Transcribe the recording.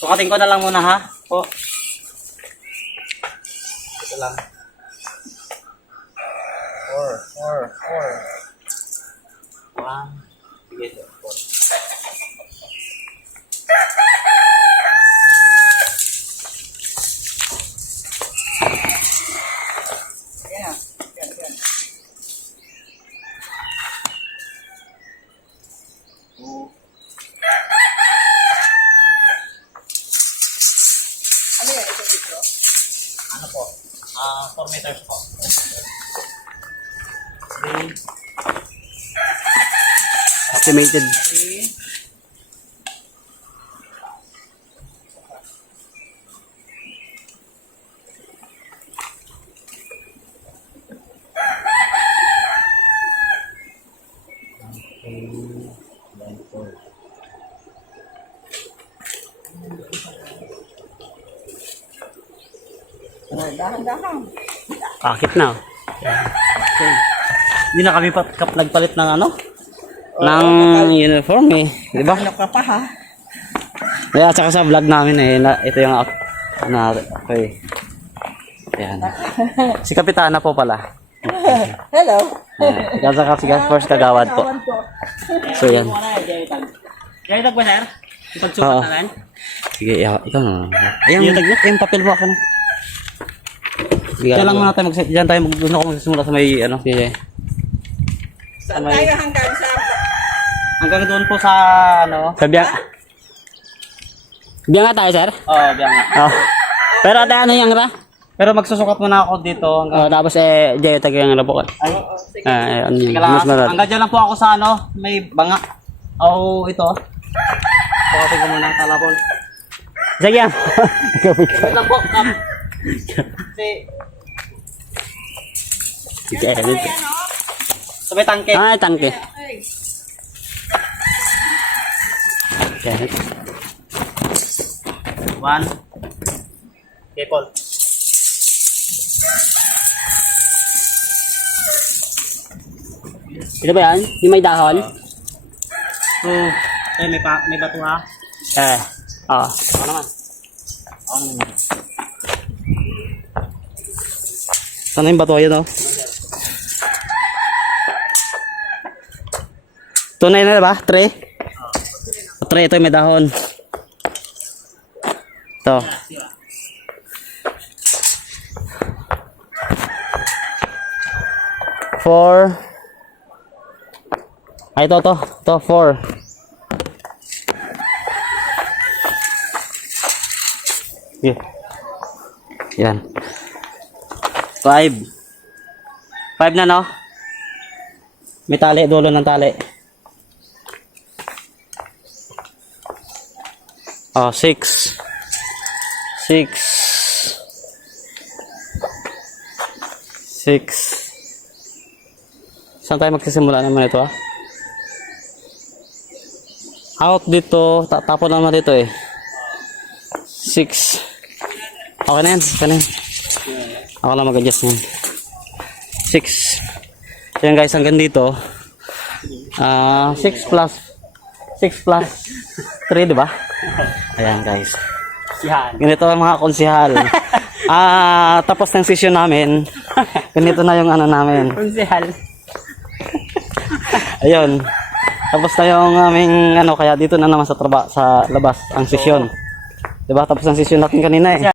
Sukatin ko na lang muna ha. Po. Ito lang. 4. 1. Sige, 4. Ano po? 4 meters po. 3. Estimated. 3. Dahan-dahan. Pakit na. Okay. Hindi na kami nagpalit ng ano? Ng uniform eh. Di ba? Ano ka pa ha? Kaya tsaka sa vlog namin eh. Ito yung okay. Ayan. Si Kapitana po pala. Hello. Ikaw sa first kagawad po. Kawan po. So yan. Jaytag ba, sir? Ipagsukat Oo. na rin? Sige, ikaw na. Ayun, yung papel mo ako na. Diyan lang muna tayo diyan tayo gusto ko magsisimula sa may ano, sige. Saan tayo hanggang sa... Hanggang doon po sa ano? Sabihan. Biyan nga tayo, sir. Oo, biya nga. Oh. Pero tayo ano yung ra? Pero magsusukat muna ako dito hanggang Tapos Jay tag yung ra po. ay, Ano yun? teka lang, Mas malala. hanggang dyan lang po ako sa ano, may banga. O ito. Sukatin ko muna ang talabon. Sige yan. Wait lang po, Kap. Kasi, Sige, edit. sa may tangke. Tangke. Okay. 1. Okay, Paul. Ito ba yan? Yung may dahon? So, may bato ha. Oo. Ako naman. Sana yung bato yun, oh. Tunay na ba? Tray? Tray, ito yung may dahon. Ito. Four. Ito, to. Ito, 4. Yeah. Yan. 5. 5 na, no? May tali, dulo ng tali. 6. 6. 6. Saan tayo magsisimula naman ito, ah? Out dito, tapon naman dito eh. 6. Okay na yan, okay na yan. Ako lang mag-adjust yan. 6. Yan guys, hanggang dito. 6 plus 3, di ba? Ayan guys. Ganito ang mga konsihal. Tapos ng session namin. Ganito na yung ano namin. Konsehal. Ayun. Tapos na yung aming ano, kaya dito na naman sa labas ang sesyon. 'Di ba? Tapos ang sesyon natin kanina eh.